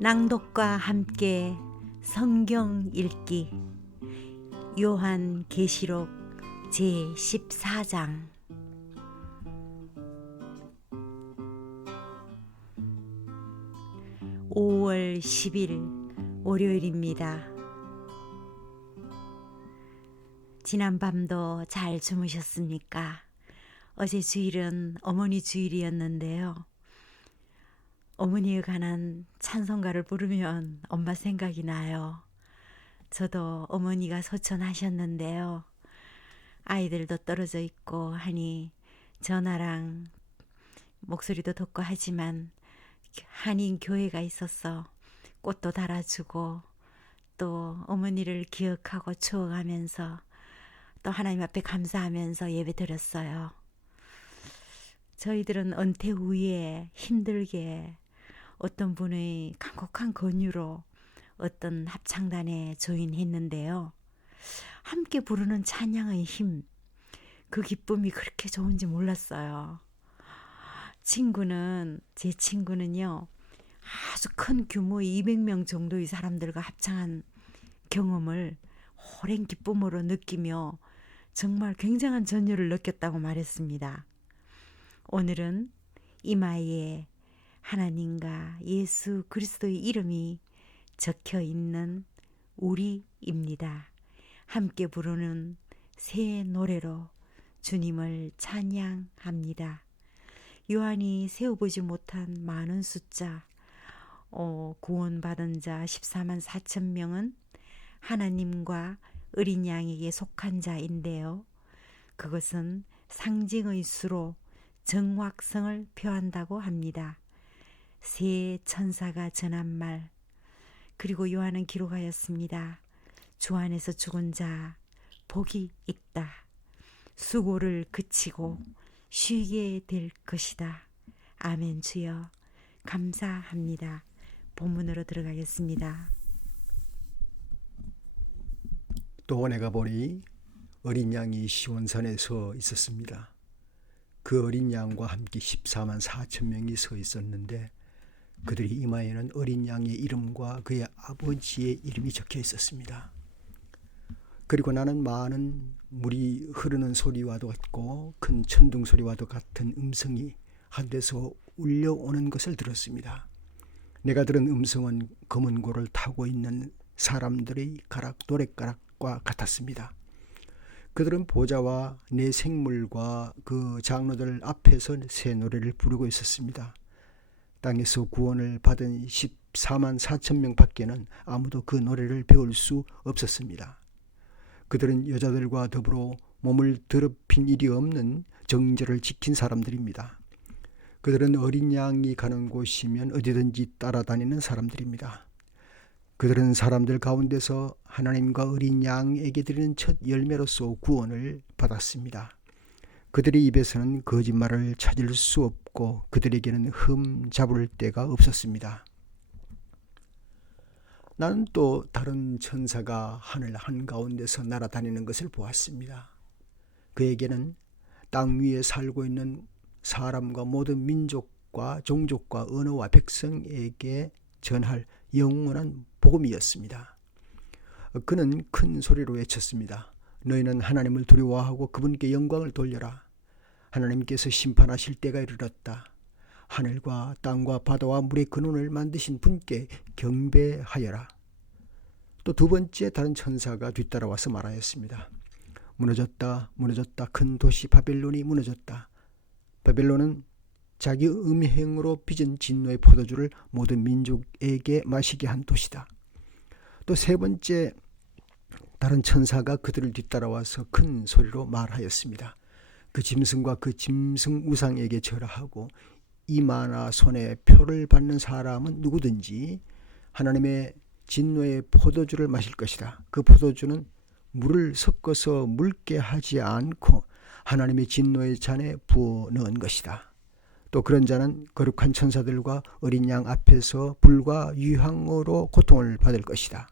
낭독과 함께 성경 읽기 요한 계시록 제 14장 (5월 10일) 월요일입니다. 지난밤도 잘 주무셨습니까? 어제 주일은 어머니 주일이었는데요. 어머니에 관한 찬송가를 부르면 엄마 생각이 나요. 저도 어머니가 소천하셨는데요. 아이들도 떨어져 있고 하니 전화랑 목소리도 듣고 하지만 한인 교회가 있어서 꽃도 달아주고 또 어머니를 기억하고 추억하면서 또 하나님 앞에 감사하면서 예배 드렸어요. 저희들은 은퇴 후에 힘들게 어떤 분의 간곡한 권유로 어떤 합창단에 조인했는데요. 함께 부르는 찬양의 힘, 그 기쁨이 그렇게 좋은지 몰랐어요. 친구는, 제 친구는요, 아주 큰 규모의 200명 정도의 사람들과 합창한 경험을 오랜 기쁨으로 느끼며 정말 굉장한 전율을 느꼈다고 말했습니다. 오늘은 이마에 하나님과 예수 그리스도의 이름이 적혀 있는 우리입니다. 함께 부르는 새 노래로 주님을 찬양합니다. 요한이 세어보지 못한 많은 숫자, 어, 구원받은 자 14만 4천 명은 하나님과 어린 양에게 속한 자인데요. 그것은 상징의 수로 정확성을 표한다고 합니다. 새 천사가 전한 말 그리고 요한은 기록하였습니다. 주 안에서 죽은 자 복이 있다. 수고를 그치고 쉬게 될 것이다. 아멘 주여 감사합니다. 본문으로 들어가겠습니다. 또 내가 보니 어린 양이 시온산에 서 있었습니다. 그 어린 양과 함께 14만 4천 명이 서 있었는데 그들이 이마에는 어린 양의 이름과 그의 아버지의 이름이 적혀 있었습니다. 그리고 나는 많은 물이 흐르는 소리와도 같고 큰 천둥 소리와도 같은 음성이 하늘에서 울려오는 것을 들었습니다. 내가 들은 음성은 검은 고를 타고 있는 사람들의 가락 노랫가락과 같았습니다. 그들은 보좌와 내 생물과 그 장로들 앞에서 새 노래를 부르고 있었습니다. 땅에서 구원을 받은 14만 4천 명 밖에는 아무도 그 노래를 배울 수 없었습니다. 그들은 여자들과 더불어 몸을 더럽힌 일이 없는 정절을 지킨 사람들입니다. 그들은 어린 양이 가는 곳이면 어디든지 따라다니는 사람들입니다. 그들은 사람들 가운데서 하나님과 어린 양에게 드리는 첫 열매로서 구원을 받았습니다. 그들의 입에서는 거짓말을 찾을 수 없고 그들에게는 흠 잡을 데가 없었습니다. 나는 또 다른 천사가 하늘 한가운데서 날아다니는 것을 보았습니다. 그에게는 땅 위에 살고 있는 사람과 모든 민족과 종족과 언어와 백성에게 전할 영원한 복음이었습니다. 그는 큰 소리로 외쳤습니다. 너희는 하나님을 두려워하고 그분께 영광을 돌려라. 하나님께서 심판하실 때가 이르렀다. 하늘과 땅과 바다와 물의 근원을 만드신 분께 경배하여라. 또 두 번째 다른 천사가 뒤따라와서 말하였습니다. 무너졌다, 무너졌다. 큰 도시 바벨론이 무너졌다. 바벨론은 자기 음행으로 빚은 진노의 포도주를 모든 민족에게 마시게 한 도시다. 또 세 번째 다른 천사가 그들을 뒤따라와서 큰 소리로 말하였습니다. 그 짐승과 그 짐승 우상에게 절하고 이마나 손에 표를 받는 사람은 누구든지 하나님의 진노의 포도주를 마실 것이다. 그 포도주는 물을 섞어서 묽게 하지 않고 하나님의 진노의 잔에 부어 넣은 것이다. 또 그런 자는 거룩한 천사들과 어린 양 앞에서 불과 유황으로 고통을 받을 것이다.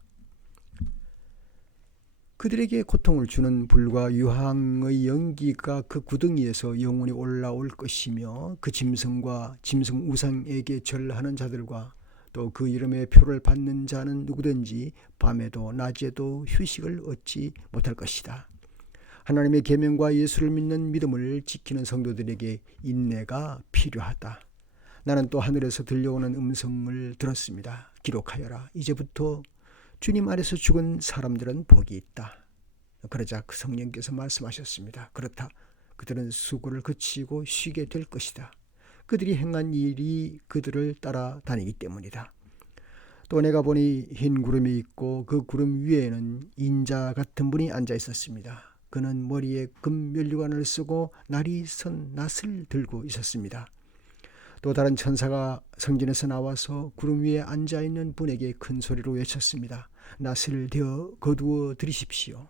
그들에게 고통을 주는 불과 유황의 연기가 그 구덩이에서 영원히 올라올 것이며 그 짐승과 짐승 우상에게 절하는 자들과 또 그 이름의 표를 받는 자는 누구든지 밤에도 낮에도 휴식을 얻지 못할 것이다. 하나님의 계명과 예수를 믿는 믿음을 지키는 성도들에게 인내가 필요하다. 나는 또 하늘에서 들려오는 음성을 들었습니다. 기록하여라. 이제부터 주님 아래서 죽은 사람들은 복이 있다. 그러자 그 성령께서 말씀하셨습니다. 그렇다. 그들은 수고를 그치고 쉬게 될 것이다. 그들이 행한 일이 그들을 따라다니기 때문이다. 또 내가 보니 흰 구름이 있고 그 구름 위에는 인자 같은 분이 앉아 있었습니다. 그는 머리에 금 면류관을 쓰고 날이 선 낫을 들고 있었습니다. 또 다른 천사가 성전에서 나와서 구름 위에 앉아 있는 분에게 큰 소리로 외쳤습니다. 낫을 되어 거두어 들이십시오.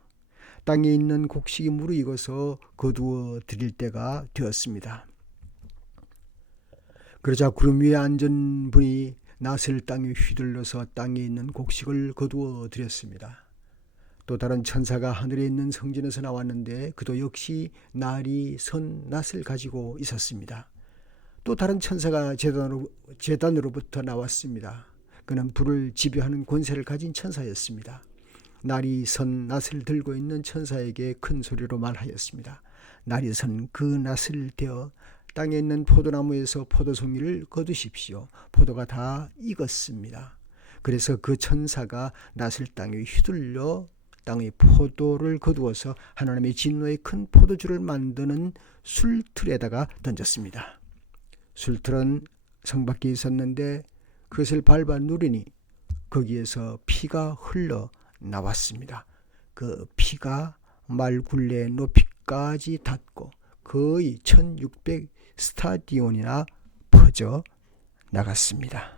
땅에 있는 곡식이 무르익어서 거두어 드릴 때가 되었습니다. 그러자 구름 위에 앉은 분이 낫을 땅에 휘둘러서 땅에 있는 곡식을 거두어 드렸습니다. 또 다른 천사가 하늘에 있는 성전에서 나왔는데 그도 역시 날이 선 낫을 가지고 있었습니다. 또 다른 천사가 재단으로, 재단으로부터 나왔습니다. 그는 불을 지배하는 권세를 가진 천사였습니다. 날이 선 낫을 들고 있는 천사에게 큰 소리로 말하였습니다. 날이 선 그 낫을 대어 땅에 있는 포도나무에서 포도송이를 거두십시오. 포도가 다 익었습니다. 그래서 그 천사가 낫을 땅에 휘둘러 땅의 포도를 거두어서 하나님의 진노의 큰 포도주를 만드는 술틀에다가 던졌습니다. 술틀은 성 밖에 있었는데 그것을 밟아 누르니 거기에서 피가 흘러 나왔습니다. 그 피가 말굴레 높이까지 닿고 거의 1600 스타디온이나 퍼져 나갔습니다.